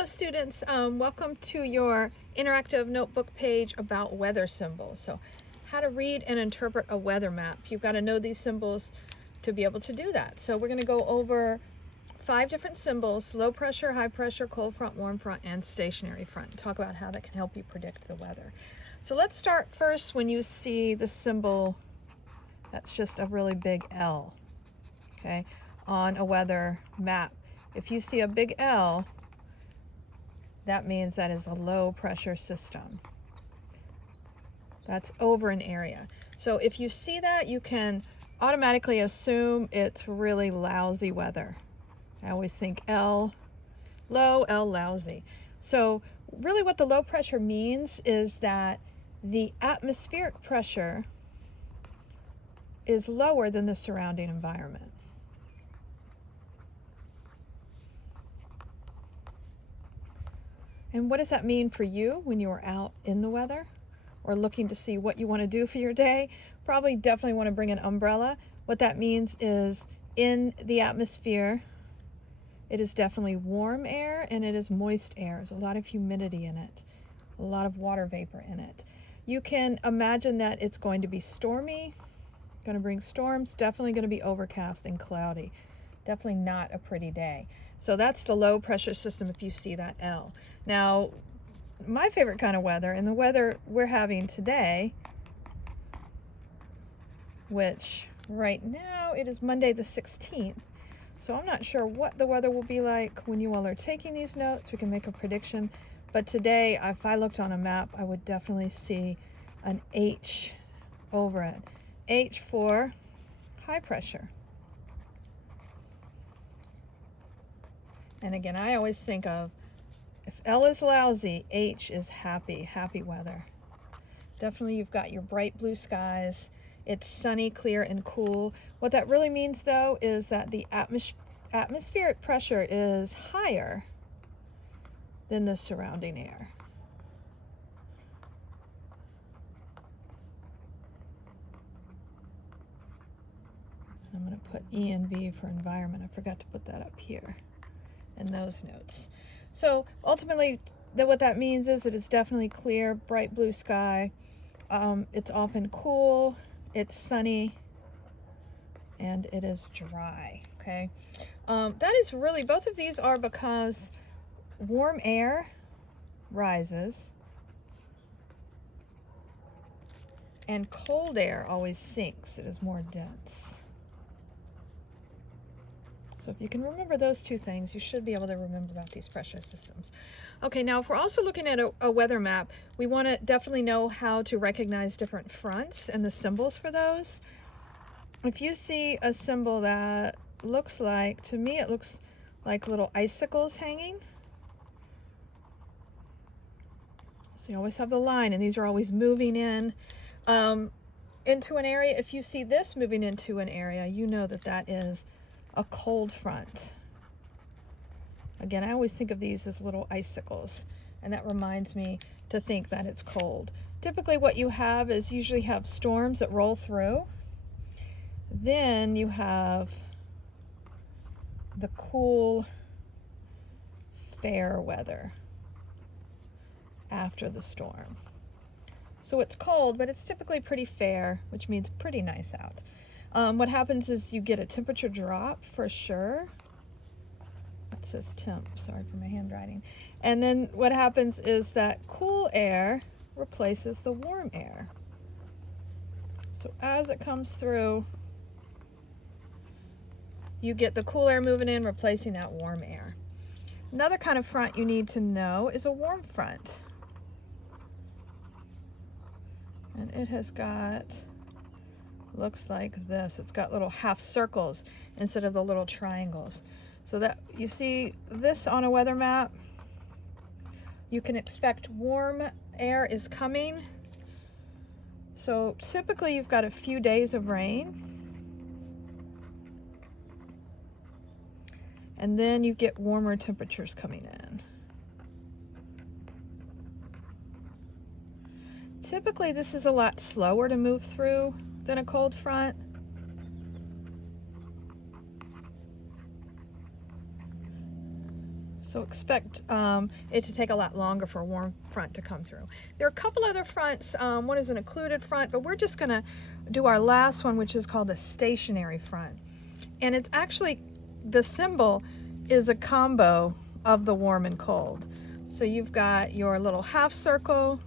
Hello students, welcome to your interactive notebook page about weather symbols. So how to read and interpret a weather map. You've got to know these symbols to be able to do that. So we're going to go over 5 different symbols: low pressure, high pressure, cold front, warm front, and stationary front. Talk about how that can help you predict the weather. So let's start first when you see the symbol that's just a really big L, okay, on a weather map. If you see a big L, that means that is a low pressure system. That's over an area. So if you see that, you can automatically assume it's really lousy weather. I always think L low, L lousy. So really what the low pressure means is that the atmospheric pressure is lower than the surrounding environment. And what does that mean for you when you are out in the weather or looking to see what you want to do for your day? Probably definitely want to bring an umbrella. What that means is in the atmosphere, it is definitely warm air and it is moist air. There's a lot of humidity in it, a lot of water vapor in it. You can imagine that it's going to be stormy, going to bring storms, definitely going to be overcast and cloudy. Definitely not a pretty day. So that's the low pressure system if you see that L. Now, my favorite kind of weather, and the weather we're having today, which right now it is Monday the 16th, so I'm not sure what the weather will be like when you all are taking these notes. We can make a prediction, but today if I looked on a map, I would definitely see an H over it. H for high pressure. And again, I always think of, if L is lousy, H is happy, happy weather. Definitely you've got your bright blue skies. It's sunny, clear, and cool. What that really means, though, is that the atmospheric pressure is higher than the surrounding air. I'm going to put E and V for environment. I forgot to put that up here in those notes. So ultimately, what that means is that it's definitely clear, bright blue sky. It's often cool, it's sunny, and it is dry, okay? That is really, both of these are because warm air rises and cold air always sinks. It is more dense. So if you can remember those two things, you should be able to remember about these pressure systems. Okay, now if we're also looking at a weather map, we want to definitely know how to recognize different fronts and the symbols for those. If you see a symbol that looks like, to me it looks like little icicles hanging. So you always have the line, and these are always moving in into an area. If you see this moving into an area, you know that that is a cold front. Again, I always think of these as little icicles, and that reminds me to think that it's cold. Typically what you have is usually have storms that roll through. Then you have the cool, fair weather after the storm. So it's cold, but it's typically pretty fair, which means pretty nice out. What happens is you get a temperature drop for sure. It says temp, sorry for my handwriting. And then what happens is that cool air replaces the warm air. So as it comes through, you get the cool air moving in, replacing that warm air. Another kind of front you need to know is a warm front. And it has got, looks like this. It's got little half circles instead of the little triangles. So that you see this on a weather map, you can expect warm air is coming. So typically you've got a few days of rain. And then you get warmer temperatures coming in. Typically this is a lot slower to move through than a cold front. So expect it to take a lot longer for a warm front to come through. There are a couple other fronts. One is an occluded front, but we're just going to do our last one, which is called a stationary front. And it's actually, the symbol is a combo of the warm and cold. So you've got your little half circle,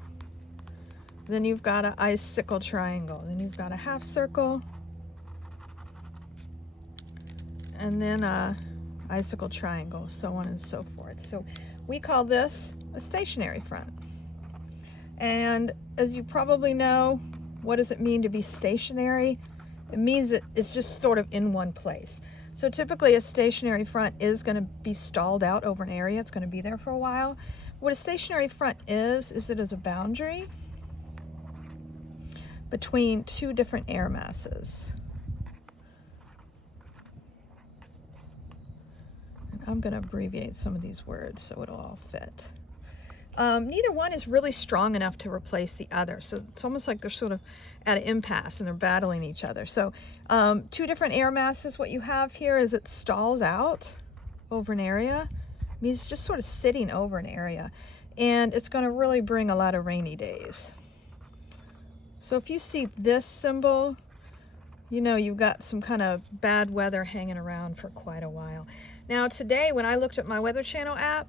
then you've got an icicle triangle, then you've got a half circle, and then a icicle triangle, so on and so forth. So we call this a stationary front. And as you probably know, what does it mean to be stationary? It means that it's just sort of in one place. So typically a stationary front is going to be stalled out over an area. It's going to be there for a while. What a stationary front is it is a boundary between two different air masses. I'm going to abbreviate some of these words so it'll all fit. Neither one is really strong enough to replace the other, so it's almost like they're sort of at an impasse and they're battling each other. So two different air masses. What you have here is it stalls out over an area. I mean, it's just sort of sitting over an area, and it's going to really bring a lot of rainy days. So if you see this symbol, you know you've got some kind of bad weather hanging around for quite a while. Now today, when I looked at my Weather Channel app,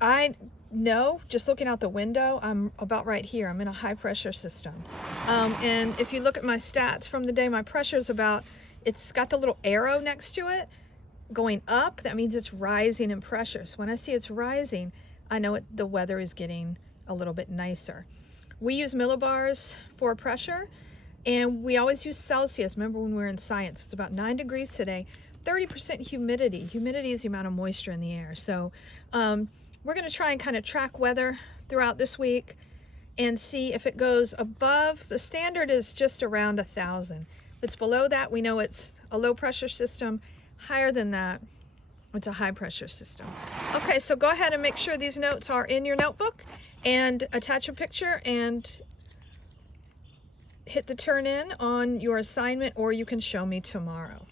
I know, just looking out the window, I'm about right here. I'm in a high pressure system. And if you look at my stats from the day, my pressure is about, it's got the little arrow next to it going up. That means it's rising in pressure. So when I see it's rising, I know the weather is getting a little bit nicer. We use millibars for pressure, and we always use Celsius. Remember when we were in science, it's about 9 degrees today. 30% humidity. Humidity is the amount of moisture in the air. So we're going to try and kind of track weather throughout this week and see if it goes above. The standard is just around 1,000. If it's below that, we know it's a low pressure system. Higher than that, it's a high pressure system. Okay, so go ahead and make sure these notes are in your notebook and attach a picture and hit the turn in on your assignment, or you can show me tomorrow.